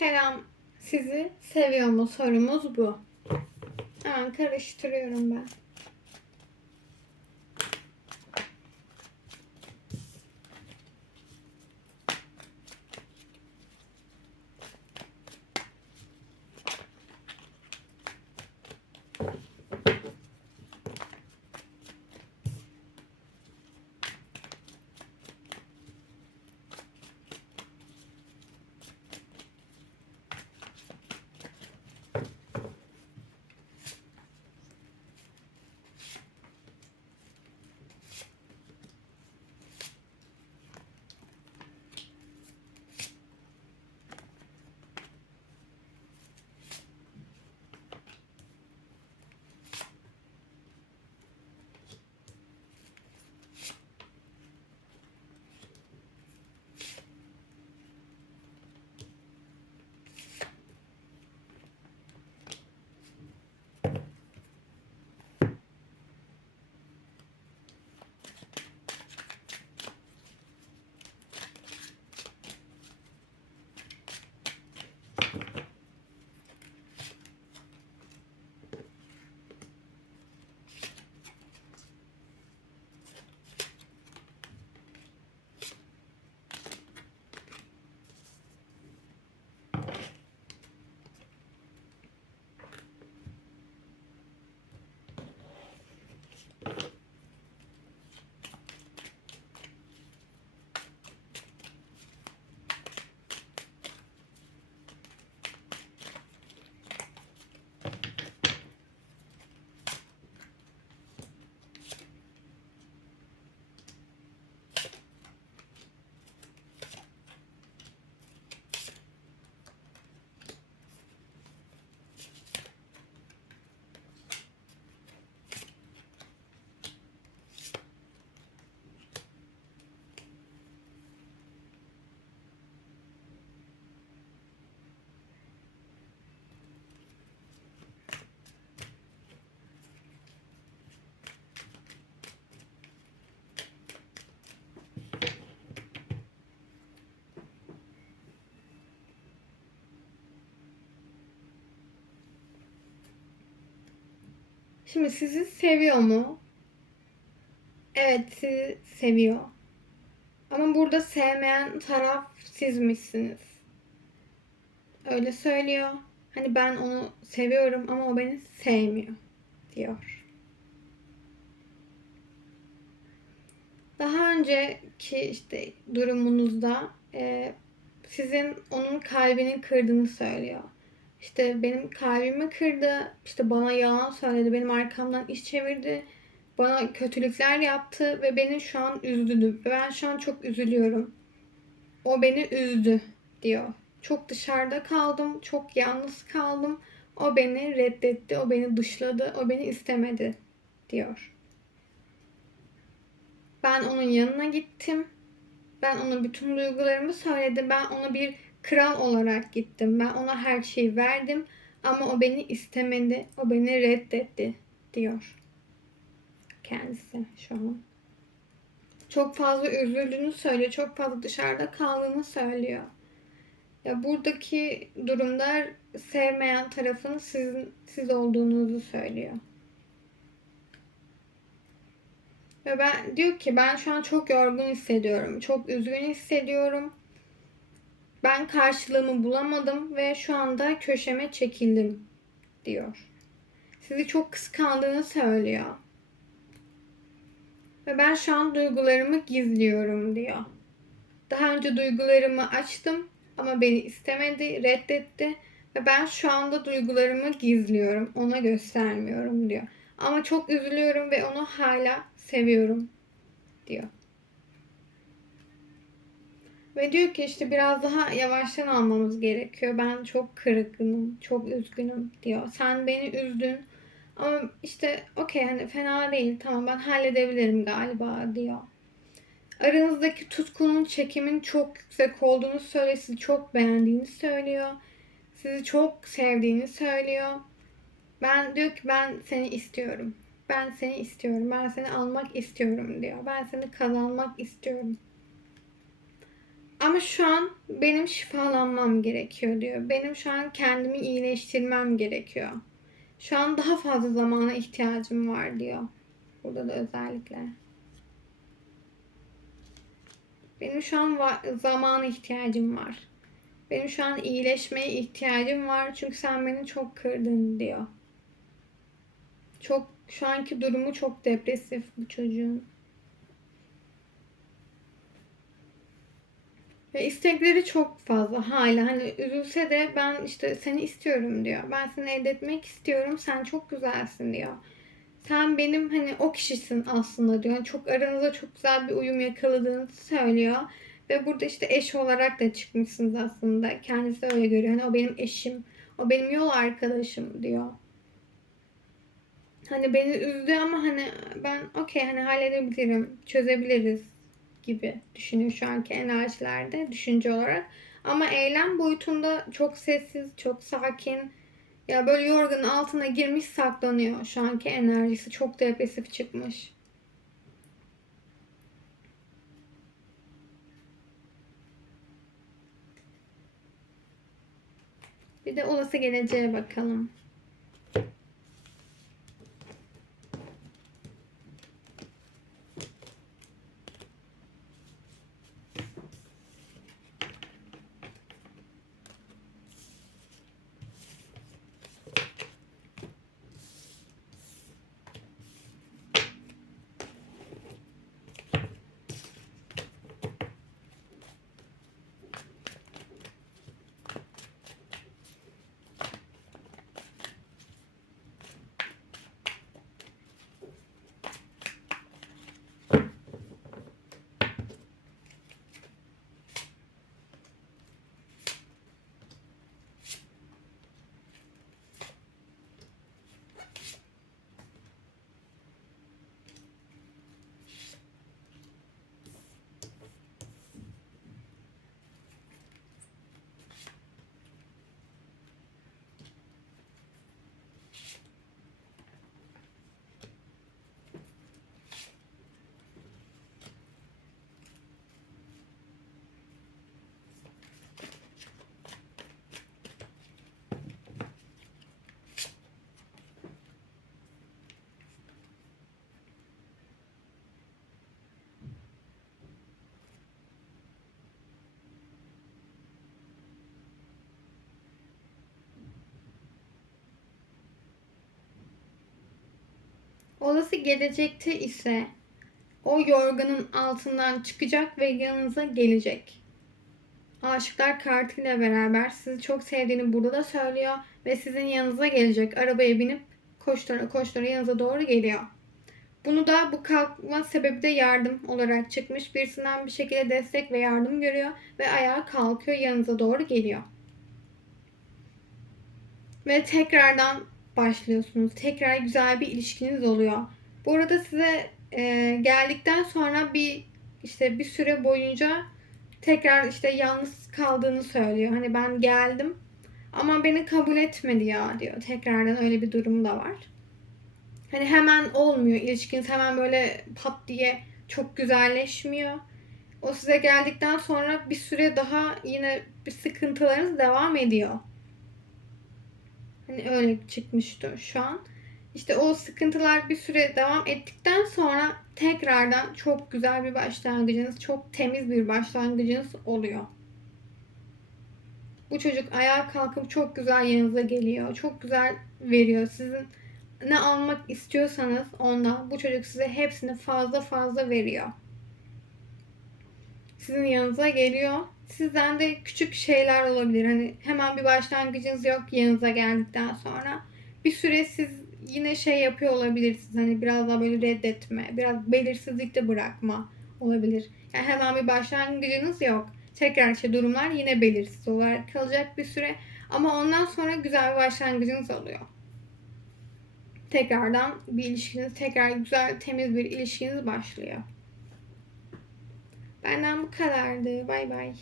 Selam. Sizi seviyor mu sorumuz bu. Hemen karıştırıyorum ben. Şimdi sizi seviyor mu? Evet, sizi seviyor. Ama burada sevmeyen taraf sizmişsiniz. Öyle söylüyor. Hani ben onu seviyorum ama o beni sevmiyor diyor. Daha önceki işte durumunuzda e, sizin onun kalbini kırdığını söylüyor. İşte benim kalbimi kırdı, işte bana yalan söyledi, benim arkamdan iş çevirdi, bana kötülükler yaptı ve beni şu an üzdü. Ben şu an çok üzülüyorum. O beni üzdü diyor. Çok dışarıda kaldım, çok yalnız kaldım. O beni reddetti, o beni dışladı, o beni istemedi diyor. Ben onun yanına gittim. Ben ona bütün duygularımı söyledim. Ben ona bir kral olarak gittim. Ben ona her şeyi verdim ama o beni istemedi. O beni reddetti diyor. Kendisi şu an. Çok fazla üzüldüğünü söylüyor. Çok fazla dışarıda kaldığını söylüyor. Ya buradaki durumlar sevmeyen tarafın sizin siz olduğunuzu söylüyor. Ve ben diyor ki ben şu an çok yorgun hissediyorum. Çok üzgün hissediyorum. Ben karşılığımı bulamadım ve şu anda köşeme çekildim diyor. Sizi çok kıskandığını söylüyor. Ve ben şu an duygularımı gizliyorum diyor. Daha önce duygularımı açtım ama beni istemedi, reddetti ve ben şu anda duygularımı gizliyorum, ona göstermiyorum diyor. Ama çok üzülüyorum ve onu hala seviyorum diyor. Ve diyor ki işte biraz daha yavaştan almamız gerekiyor. Ben çok kırgınım, çok üzgünüm diyor. Sen beni üzdün ama işte okey hani fena değil tamam ben halledebilirim galiba diyor. Aranızdaki tutkunun, çekimin çok yüksek olduğunu söylüyor. Sizi çok beğendiğini söylüyor. Sizi çok sevdiğini söylüyor. Ben diyor ki ben seni istiyorum. Ben seni istiyorum. Ben seni almak istiyorum diyor. Ben seni kazanmak istiyorum. Ama şu an benim şifalanmam gerekiyor diyor. Benim şu an kendimi iyileştirmem gerekiyor. Şu an daha fazla zamana ihtiyacım var diyor. Burada da özellikle. Benim şu an zamana ihtiyacım var. Benim şu an iyileşmeye ihtiyacım var çünkü sen beni çok kırdın diyor. Çok şu anki durumu çok depresif bu çocuğun. Ve istekleri çok fazla hala. Hani üzülse de ben işte seni istiyorum diyor. Ben seni elde etmek istiyorum. Sen çok güzelsin diyor. Sen benim hani o kişisin aslında diyor. Çok aranızda çok güzel bir uyum yakaladığını söylüyor. Ve burada işte eş olarak da çıkmışsınız aslında. Kendisi öyle görüyor. Hani o benim eşim. O benim yol arkadaşım diyor. Hani beni üzdü ama hani ben okey hani halledebilirim. Çözebiliriz gibi düşünüyor şu anki enerjilerde düşünce olarak. Ama eylem boyutunda çok sessiz, çok sakin. Ya böyle yorganın altına girmiş saklanıyor şu anki enerjisi. Çok depresif çıkmış. Bir de olası geleceğe bakalım. Olası gelecekte ise o yorganın altından çıkacak ve yanınıza gelecek. Aşıklar kartıyla beraber sizi çok sevdiğini burada da söylüyor ve sizin yanınıza gelecek. Arabaya binip koştura koştura yanınıza doğru geliyor. Bunu da bu kalkma sebebi de yardım olarak çıkmış. Birisinden bir şekilde destek ve yardım görüyor ve ayağa kalkıyor yanınıza doğru geliyor. Ve tekrardan başlıyorsunuz. Tekrar güzel bir ilişkiniz oluyor. Bu arada size e, geldikten sonra bir işte bir süre boyunca tekrar işte yalnız kaldığını söylüyor. Hani ben geldim ama beni kabul etmedi ya diyor. Tekrardan öyle bir durum da var. Hani hemen olmuyor ilişkiniz hemen böyle pat diye çok güzelleşmiyor. O size geldikten sonra bir süre daha yine bir sıkıntılarınız devam ediyor. Hani öyle çıkmıştı şu an. İşte o sıkıntılar bir süre devam ettikten sonra tekrardan çok güzel bir başlangıcınız, çok temiz bir başlangıcınız oluyor. Bu çocuk ayağa kalkıp çok güzel yanınıza geliyor. Çok güzel veriyor. Sizin ne almak istiyorsanız ondan bu çocuk size hepsini fazla fazla veriyor. Sizin yanınıza geliyor. Sizden de küçük şeyler olabilir. Hani hemen bir başlangıcınız yok yanınıza geldikten sonra. Bir süre siz yine şey yapıyor olabilirsiniz. Hani biraz daha böyle reddetme, biraz belirsizlikte bırakma olabilir. Yani hemen bir başlangıcınız yok. Tekrar işte durumlar yine belirsiz olarak kalacak bir süre. Ama ondan sonra güzel bir başlangıcınız oluyor. Tekrardan bir ilişkiniz, tekrar güzel, temiz bir ilişkiniz başlıyor. Benden bu kadardı. Bay bay.